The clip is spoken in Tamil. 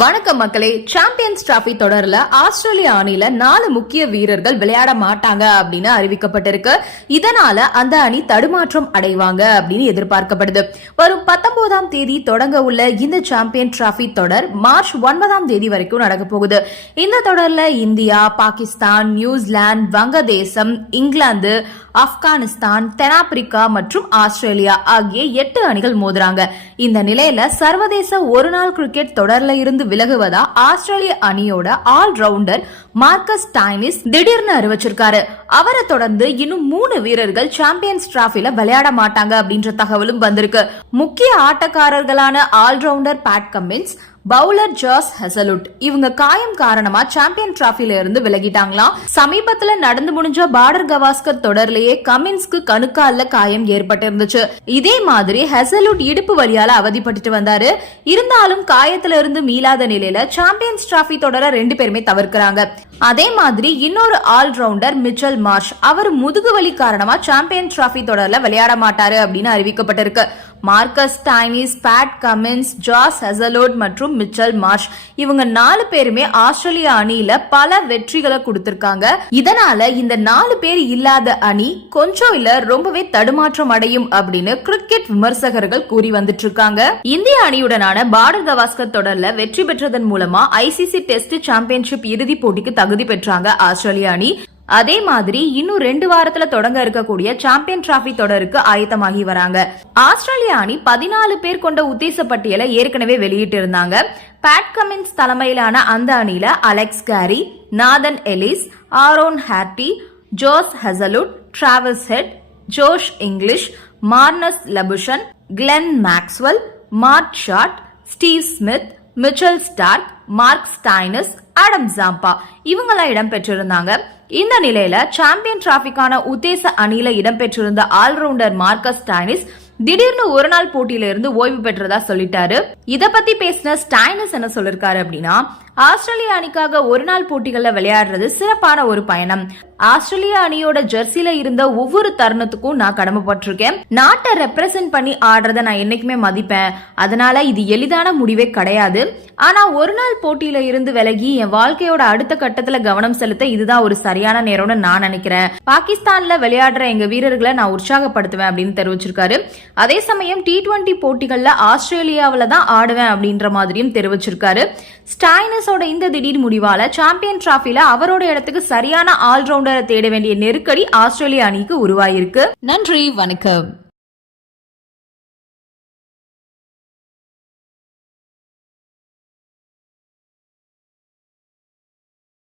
வணக்கம் மக்களே சாம்பியன்ஸ் டிராபி தொடர்ல ஆஸ்திரேலியா அணியில நாலு முக்கிய வீரர்கள் விளையாட மாட்டாங்க அப்படின்னு அறிவிக்கப்பட்டிருக்கு. இதனால அந்த அணி தடுமாற்றம் அடைவாங்க அப்படின்னு எதிர்பார்க்கப்படுது. வரும் பத்தொன்பதாம் தேதி தொடங்க உள்ள இந்த சாம்பியன் டிராபி தொடர் மார்ச் ஒன்பதாம் தேதி வரைக்கும் நடக்க போகுது. இந்த தொடர்ல இந்தியா பாகிஸ்தான் நியூசிலாந்து வங்கதேசம் இங்கிலாந்து ஆப்கானிஸ்தான் தென்னாப்பிரிக்கா மற்றும் ஆஸ்திரேலியா ஆகிய எட்டு அணிகள் மோதுறாங்க. இந்த நிலையில சர்வதேச ஒருநாள் கிரிக்கெட் தொடர்ல இருந்து விலகுவதா ஆஸ்திரேலிய அணியோட ஆல் ரவுண்டர் மார்க்கஸ் டைனிஸ் திடீர்னு அறிவிச்சிருக்காரு. அவரை தொடர்ந்து இன்னும் மூணு வீரர்கள் சாம்பியன்ஸ் டிராஃபில விளையாட மாட்டாங்க அப்படின்ற தகவலும் வந்திருக்கு. முக்கிய ஆட்டக்காரர்களான allrounder Pat Cummins bowler Josh Hazlewood. இவங்க காயம் காரணமா சாம்பியன் டிராஃபில இருந்து விலகிட்டாங்களாம் சமீபத்துல நடந்து முடிஞ்ச பார்டர் கவாஸ்கர் தொடர்லயே கமின்ஸ்க்கு கணுக்கால காயம் ஏற்பட்டிருந்துச்சு. இதே மாதிரி ஹெசலுட் இடுப்பு வழியால அவதிப்பட்டு வந்தாரு. இருந்தாலும் காயத்துல இருந்து மீளாத நிலையில சாம்பியன்ஸ் டிராஃபி தொடர ரெண்டு பேருமே தவிர்க்கிறாங்க. அதே மாதிரி இன்னொரு ஆல்ரவுண்டர் மிச்சல் மார்ஷ். அவர் முதுகு வலி காரணமா சாம்பியன் டிராஃபி தொடர்ல விளையாட மாட்டாரு அப்படின்னு அறிவிக்கப்பட்டிருக்கு. Marcus Stoinis Pat Cummins Josh Hazlewood மற்றும் மிச்சல் மார்ஷ் இவங்க நாலு பேருமே ஆஸ்திரேலியா அணியில பல வெற்றிகளை கொடுத்திருக்காங்க. இதனால இந்த நாலு பேர் இல்லாத அணி கொஞ்சம் இல்ல ரொம்பவே தடுமாற்றம் அடையும் அப்படின்னு கிரிக்கெட் விமர்சகர்கள் கூறி வந்துட்டு இருக்காங்க இந்திய அணியுடனான பார்டர் கவாஸ்கர் தொடர்ல வெற்றி பெற்றதன் மூலமா ஐசிசி டெஸ்ட் சாம்பியன்ஷிப் இறுதிப் போட்டிக்கு தகுதி பெற்றாங்க ஆஸ்திரேலிய அணி. அதே மாதிரி இன்னும் ரெண்டு வாரத்துல தொடங்க இருக்கக்கூடிய சாம்பியன் டிராபி தொடருக்கு ஆயத்தமாகி வராங்க. ஆஸ்திரேலியா அணி பதினாலு பேர் கொண்ட உத்தேச பட்டியலை ஏற்கனவே வெளியிட்டு இருந்தாங்க. பேட் கமின்ஸ் தலைமையிலான அந்த அணியில Alex Carey Nathan Ellis Aaron Hardie Josh Hazlewood Travis Head Josh Inglis Marnus Labuschagne Glenn Maxwell Matt Short Steve Smith Mitchell Starc Marcus Stoinis Adam Zampa. இவங்கெல்லாம் இடம்பெற்றிருந்தாங்க. இந்த நிலையில சாம்பியன் டிராபிக்கான உத்தேச அணியில இடம்பெற்றிருந்த ஆல்ரவுண்டர் மார்க்கஸ் ஸ்டைனிஸ் திடீர்னு ஒரு நாள் போட்டியில இருந்து ஓய்வு பெற்றதா சொல்லிட்டாரு. இத பத்தி பேசின ஸ்டைனஸ் என்ன சொல்லிருக்காரு அப்படின்னா ஆஸ்திரேலிய அணிக்காக ஒரு நாள் போட்டிகள்ல விளையாடுறது சிறப்பான ஒரு பயணம். ஆஸ்திரேலிய அணியோட ஜெர்சில இருந்த ஒவ்வொரு தருணத்துக்கும் நான் கடமைப்பட்டிருக்கேன். நாட்டை ரெப்ரசென்ட் பண்ணி ஆடுறத நான் என்னைக்குமே மதிப்பேன். அதனால இது எளிதான முடிவே கிடையாது. ஆனா ஒரு நாள் போட்டியில இருந்து விலகி என் வாழ்க்கையோட அடுத்த கட்டத்துல கவனம் செலுத்த இதுதான் ஒரு சரியான நேரம்னு நான் நினைக்கிறேன். பாகிஸ்தான்ல விளையாடுற எங்க வீரர்களை நான் உற்சாகப்படுத்துவேன் அப்படின்னு தெரிவிச்சிருக்காரு. அதே சமயம் டி டுவெண்டி போட்டிகள்ல ஆஸ்திரேலியாவில தான் ஆடுவேன் அப்படின்ற மாதிரியும் தெரிவிச்சிருக்காரு. ஸ்டைனஸோட இந்த திடீர் முடிவால சாம்பியன் டிராஃபில அவரோட இடத்துக்கு சரியான ஆல்ரவுண்டரை தேட வேண்டிய நெருக்கடி ஆஸ்திரேலிய அணிக்கு உருவாயிருக்கு. நன்றி வணக்கம்.